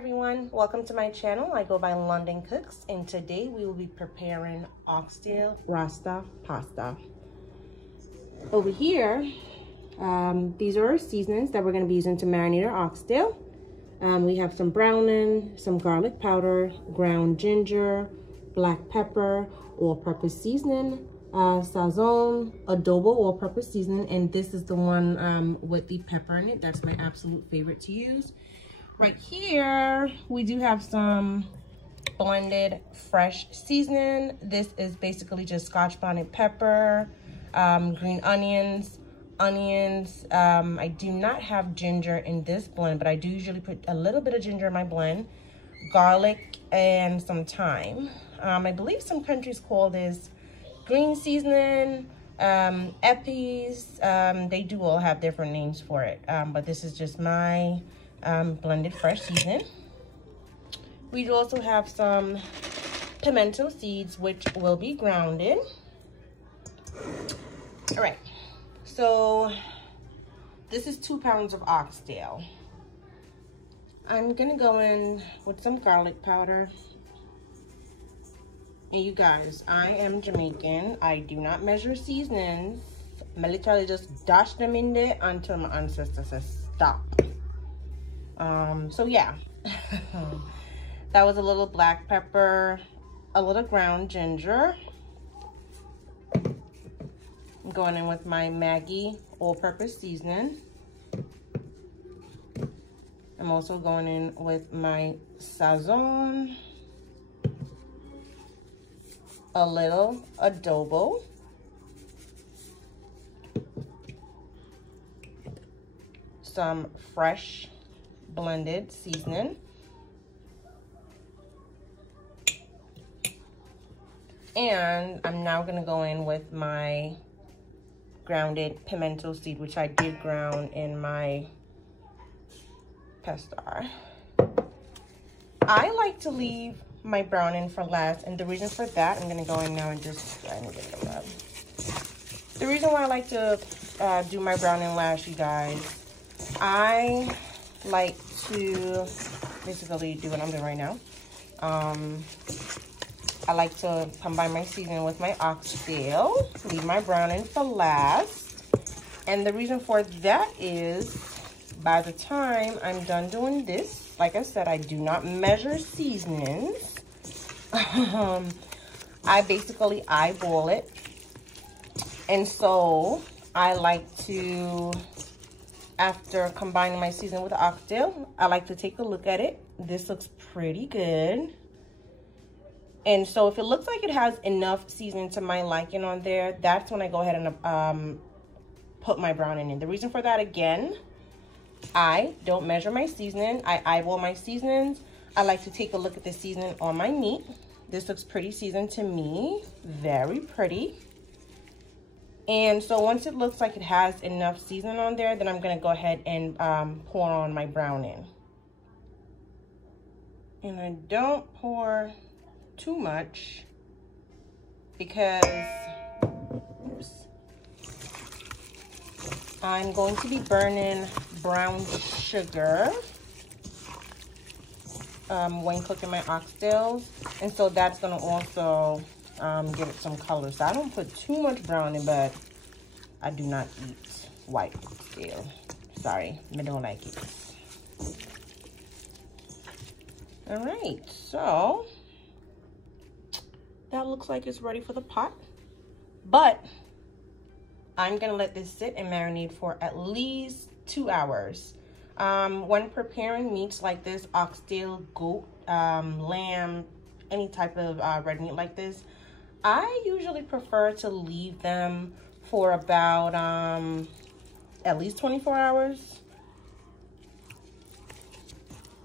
everyone, welcome to my channel. I go by Londoncookss, and today we will be preparing Oxtail Rasta Pasta. Over here, these are our seasonings that we're going to be using to marinate our oxtail. We have some browning, some garlic powder, ground ginger, black pepper, all-purpose seasoning, sazon, adobo, all-purpose seasoning, and this is the one with the pepper in it. That's my absolute favorite to use. Right here, we do have some blended fresh seasoning. This is basically just Scotch bonnet pepper, green onions. I do not have ginger in this blend, but I do usually put a little bit of ginger in my blend, garlic, and some thyme. I believe some countries call this green seasoning, epis. They do all have different names for it, but this is just my blended fresh seasoning. We do also have some pimento seeds, which will be grounded. All right, so this is 2 pounds of oxtail. I'm gonna go in with some garlic powder. And you guys, I am Jamaican. I do not measure seasonings. I literally just dash them in there until my ancestor says stop. So yeah, that was a little black pepper, a little ground ginger. I'm going in with my Maggi all-purpose seasoning. I'm also going in with my sazon, a little adobo, some fresh blended seasoning, and I'm now gonna go in with my grounded pimento seed, which I did ground in my pestar. I like to leave my browning for last, and the reason for that, I'm gonna go in now and just try and get it rub. The reason why I like to do my browning last, you guys, I like to basically do what I'm doing right now. I like to combine my seasoning with my oxtail, leave my browning for last. And the reason for that is, by the time I'm done doing this, like I said, I do not measure seasonings. I basically eyeball it. And so I like to, after combining my seasoning with the oxtail, I like to take a look at it. This looks pretty good. And so if it looks like it has enough seasoning to my liking on there, that's when I go ahead and put my browning in. The reason for that, again, I don't measure my seasoning. I eyeball my seasonings. I like to take a look at the seasoning on my meat. This looks pretty seasoned to me. Very pretty. And so once it looks like it has enough seasoning on there, then I'm going to go ahead and pour on my browning. And I don't pour too much because I'm going to be burning brown sugar when cooking my oxtails, and so that's going to also give it some color. So I don't put too much browning, but I do not eat white oxtail. Sorry, I don't like it. All right, so that looks like it's ready for the pot, but I'm gonna let this sit and marinate for at least 2 hours. When preparing meats like this, oxtail, goat, lamb, any type of red meat like this, I usually prefer to leave them for about at least 24 hours.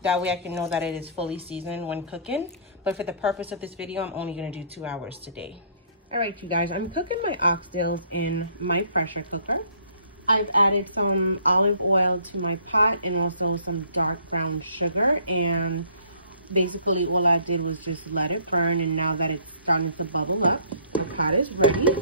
That way I can know that it is fully seasoned when cooking. But for the purpose of this video, I'm only gonna do 2 hours today. All right, you guys, I'm cooking my oxtails in my pressure cooker. I've added some olive oil to my pot and also some dark brown sugar, and basically all I did was just let it burn, and now that it's starting to bubble up, the pot is ready.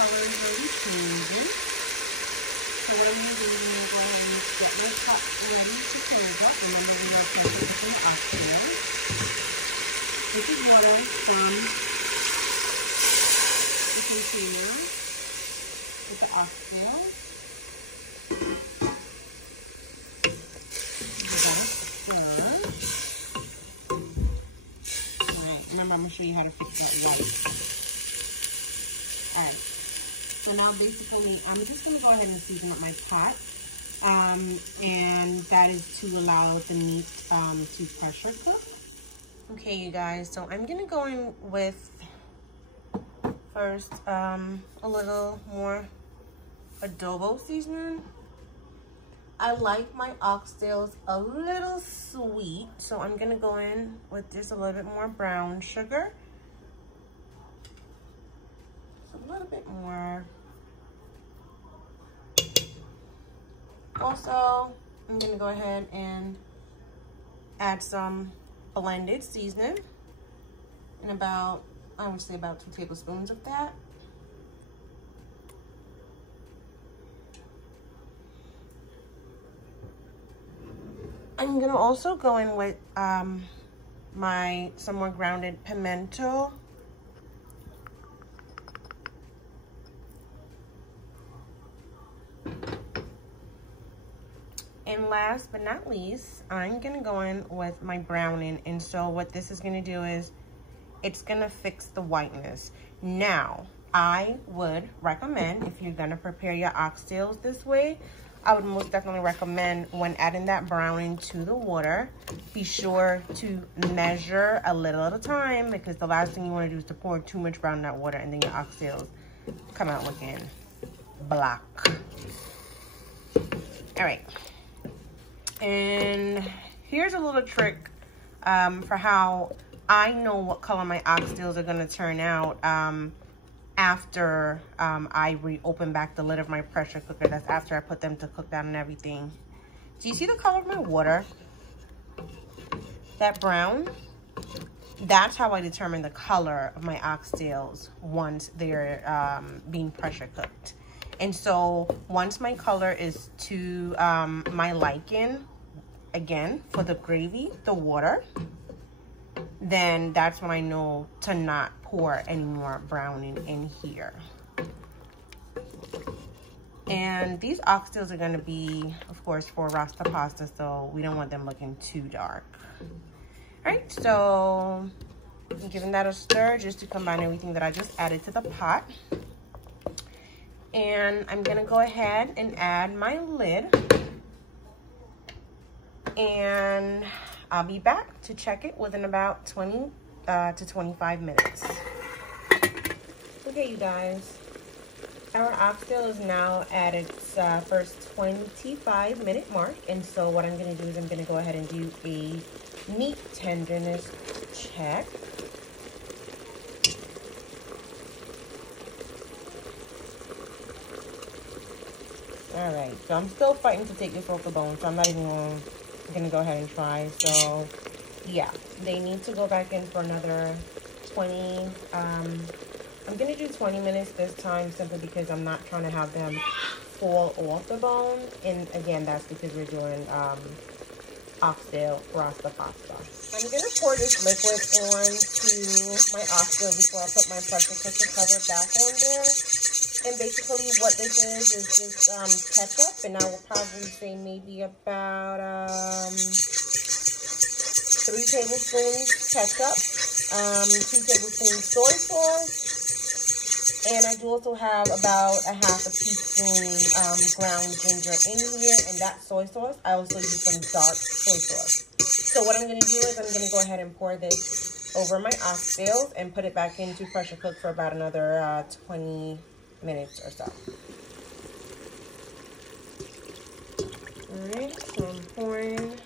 color is already changing. So what I'm going to do is I'm going to go ahead and get my pot ready to close up. Remember, we are pressure cooking oxtail. This is water from the container with the oxtail. Alright, remember, I'm going to show you how to fix that white. Alright, so now basically I'm just going to go ahead and season up my pot. And that is to allow the meat to pressure cook. Okay, you guys, so I'm going to go in with first a little more adobo seasoning. I like my oxtails a little sweet, so I'm gonna go in with just a little bit more brown sugar. Just a little bit more. Also, I'm gonna go ahead and add some blended seasoning, and about, I would say about 2 tablespoons of that. I'm gonna also go in with some more grounded pimento. And last but not least, I'm gonna go in with my browning. And so what this is gonna do is, it's gonna fix the whiteness. Now, I would recommend, if you're gonna prepare your oxtails this way, I would most definitely recommend when adding that browning to the water, be sure to measure a little at a time, because the last thing you want to do is to pour too much brown in that water and then your oxtails come out looking black. All right. And here's a little trick for how I know what color my oxtails are going to turn out after I reopen back the lid of my pressure cooker. That's after I put them to cook down and everything. Do you see the color of my water? That brown? That's how I determine the color of my oxtails once they're being pressure cooked. And so once my color is to my liking, again, for the gravy, the water, then that's when I know to not pour any more browning in here. And these oxtails are going to be, of course, for Rasta pasta, so we don't want them looking too dark. All right, so I'm giving that a stir just to combine everything that I just added to the pot. And I'm going to go ahead and add my lid. And I'll be back to check it within about 20 to 25 minutes. Okay, you guys, our oxtail is now at its first 25-minute mark. And so what I'm going to do is I'm going to go ahead and do a meat tenderness check. All right, so I'm still fighting to take this off the bone, so I'm not even going to go ahead and try. So yeah, they need to go back in for another 20. I'm going to do 20 minutes this time, simply because I'm not trying to have them fall off the bone. And again, that's because we're doing Oxtail Rasta Pasta. I'm going to pour this liquid onto my oxtail before I put my pressure cooker cover back on there. And basically what this is just ketchup, and I will probably say maybe about 3 tablespoons ketchup, 2 tablespoons soy sauce, and I do also have about a half a teaspoon ground ginger in here. And that soy sauce, I also use some dark soy sauce. So what I'm going to do is I'm going to go ahead and pour this over my oxtails and put it back into pressure cook for about another 20 minutes or so. Alright, so I'm pouring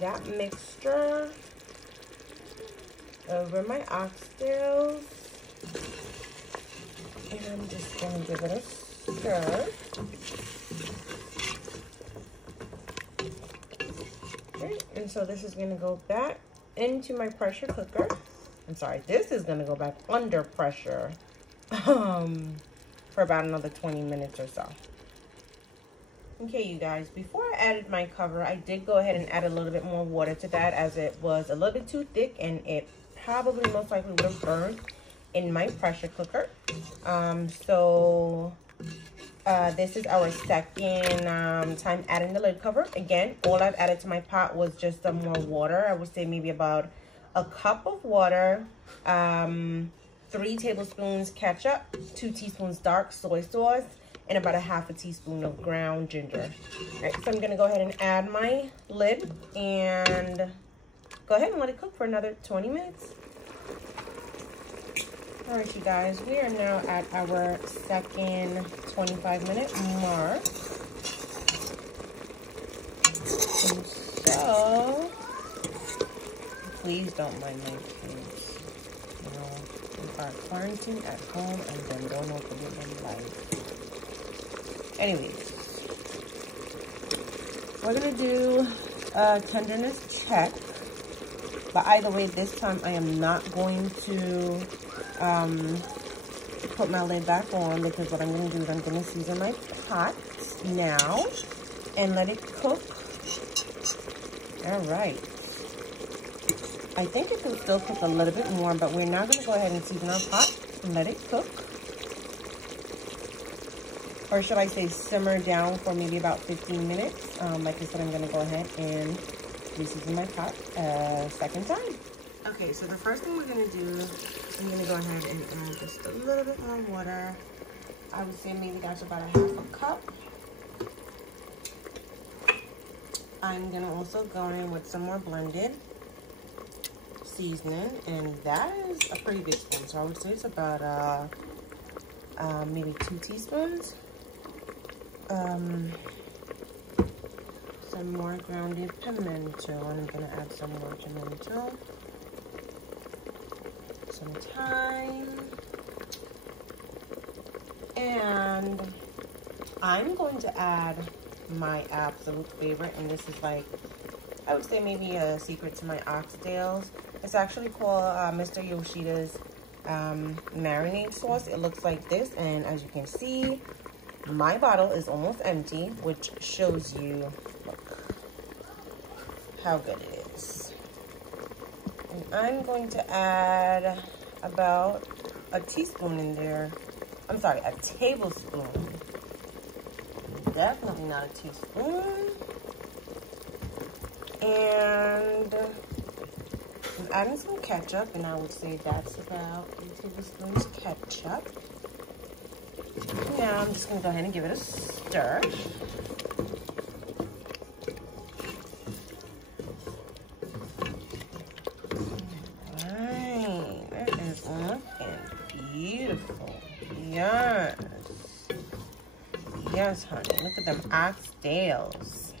that mixture over my oxtails, and I'm just going to give it a stir. Okay, and so this is going to go back into my pressure cooker. I'm sorry, this is going to go back under pressure for about another 20 minutes or so. Okay, you guys, before I added my cover, I did go ahead and add a little bit more water to that, as it was a little bit too thick and it probably most likely would have burned in my pressure cooker. This is our second time adding the lid cover. Again, all I've added to my pot was just some more water. I would say maybe about a cup of water, 3 tablespoons ketchup, 2 teaspoons dark soy sauce, and about a half a teaspoon of ground ginger. All right, so I'm gonna go ahead and add my lid and go ahead and let it cook for another 20 minutes. All right, you guys, we are now at our second 25-minute mark. And so, please don't mind my kids. You know, we are quarantined at home and then don't know what we're in life. Anyways, we're gonna do a tenderness check. But either way, this time I am not going to put my lid back on, because what I'm going to do is I'm going to season my pot now and let it cook. All right. I think it can still cook a little bit more, but we're now going to go ahead and season our pot and let it cook. Or should I say simmer down for maybe about 15 minutes. Like I said, I'm going to go ahead and reseason my pot a second time. Okay, so the first thing we're going to do, I'm going to go ahead and add just a little bit more water. I would say maybe that's about a half a cup. I'm going to also go in with some more blended seasoning, and that is a pretty big spoon. So I would say it's about maybe 2 teaspoons. Some more grounded pimento. I'm going to add some more pimento. Some thyme. And I'm going to add my absolute favorite, and this is like, I would say maybe a secret to my oxtails. It's actually called Mr. Yoshida's marinade sauce. It looks like this, and as you can see, my bottle is almost empty, which shows you, look, how good it is. And I'm going to add about a teaspoon in there. I'm sorry, a tablespoon. Definitely not a teaspoon. And I'm adding some ketchup, and I would say that's about 3 tablespoons ketchup. Now I'm just going to go ahead and give it a stir. Alright, that is looking beautiful. Yes. Yes, honey. Look at them oxtails.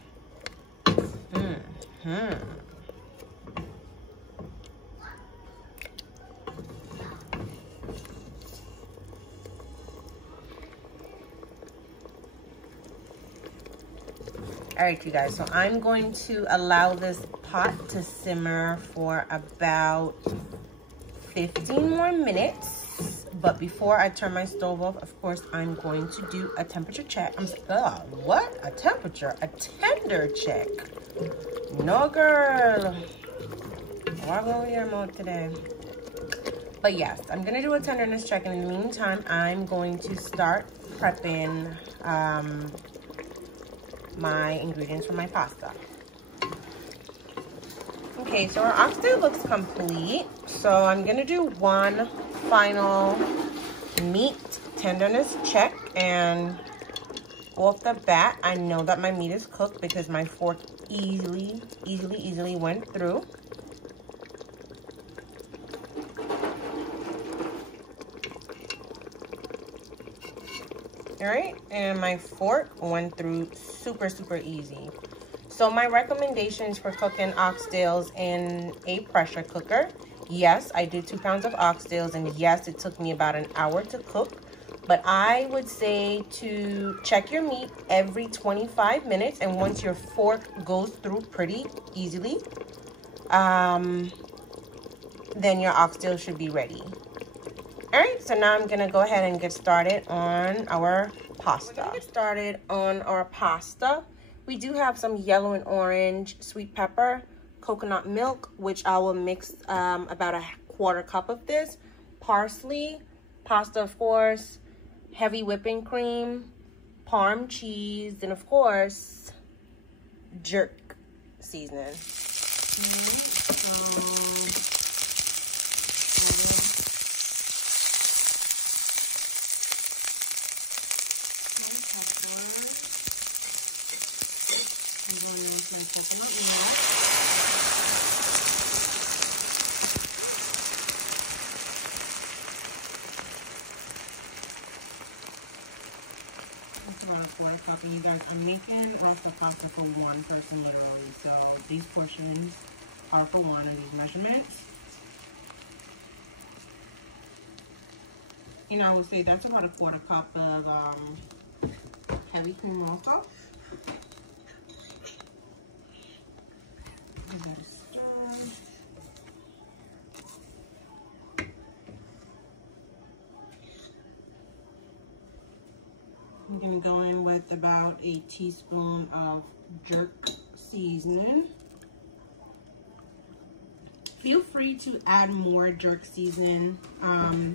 All right, you guys, so I'm going to allow this pot to simmer for about 15 more minutes. But before I turn my stove off, of course, I'm going to do a temperature check. What? A temperature? A tender check? No, girl. Walk over your mouth today. But yes, I'm going to do a tenderness check. And in the meantime, I'm going to start prepping my ingredients for my pasta. Okay, so our oxtail looks complete. So I'm gonna do one final meat tenderness check, and off the bat, I know that my meat is cooked because my fork easily went through. All right, and my fork went through super easy. So my recommendations for cooking oxtails in a pressure cooker: yes, I did 2 pounds of oxtails, and yes, it took me about an hour to cook. But I would say to check your meat every 25 minutes, and once your fork goes through pretty easily, then your oxtail should be ready. All All right, so now I'm gonna go ahead and get started on our pasta. Get started on our pasta. We do have some yellow and orange sweet pepper, coconut milk, which I will mix about a quarter cup of this, parsley, pasta of course, heavy whipping cream, Parm cheese, and of course, jerk seasoning. You guys, I'm making Rasta pasta for one person literally, so these portions are for one of these measurements. And I would say that's about a quarter cup of heavy cream also. You gotta stir. I'm gonna go in with about a teaspoon of jerk seasoning. Feel free to add more jerk seasoning.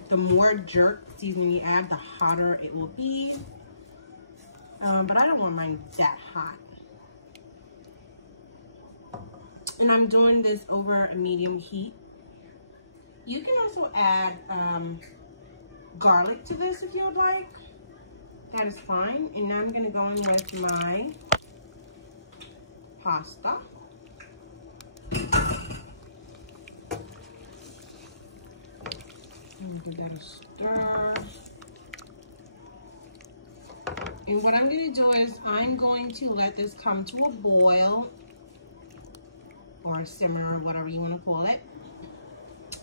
The more jerk seasoning you add, the hotter it will be. But I don't want mine that hot. And I'm doing this over a medium heat. You can also add garlic to this if you would like. That is fine. And now I'm going to go in with my pasta. And give that a stir. And what I'm going to do is I'm going to let this come to a boil or a simmer, whatever you want to call it.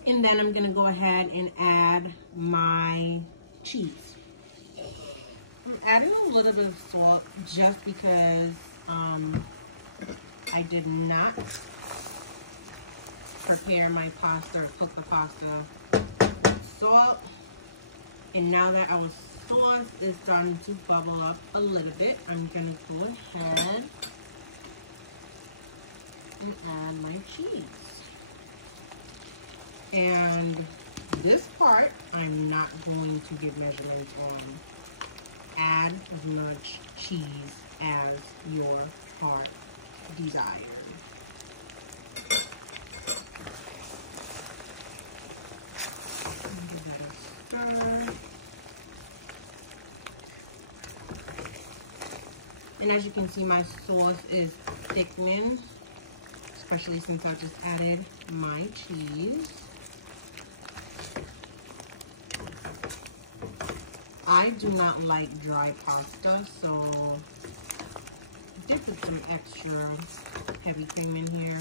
And then I'm going to go ahead and add my cheese. I'm adding a little bit of salt just because I did not prepare my pasta or cook the pasta with salt. And now that our sauce is starting to bubble up a little bit, I'm going to go ahead and add my cheese. And this part, I'm not going to give measurements on. Add as much cheese as your heart desires. Give it a stir. And as you can see, my sauce is thickening, especially since I just added my cheese. I do not like dry pasta, so I did put some extra heavy cream in here.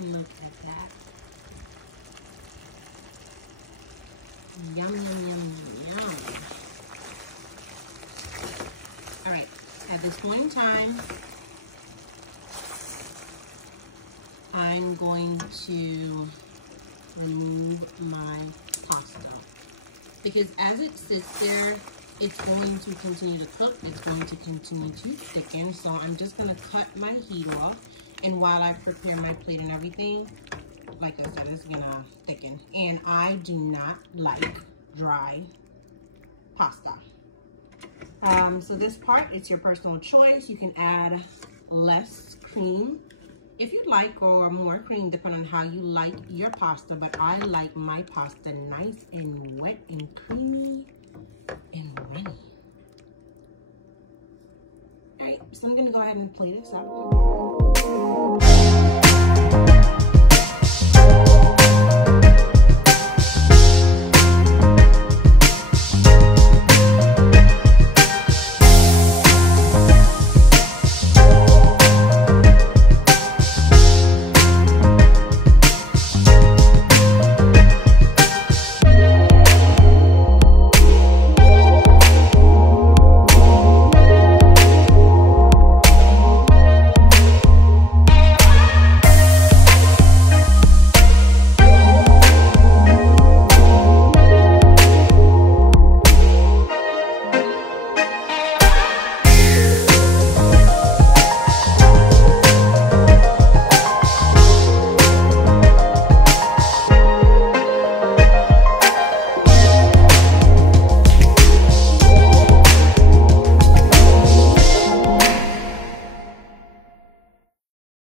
Look at that. Yum, yum, yum, yum. All right, at this point in time, I'm going to remove my pasta because as it sits there, it's going to continue to cook. It's going to continue to thicken. So I'm just going to cut my heat off. And while I prepare my plate and everything, like I said, it's going to thicken. And I do not like dry pasta. So this part, it's your personal choice. You can add less cream if you'd like, or more cream, depending on how you like your pasta. But I like my pasta nice and wet and creamy and runny. All right, so I'm gonna go ahead and plate this out.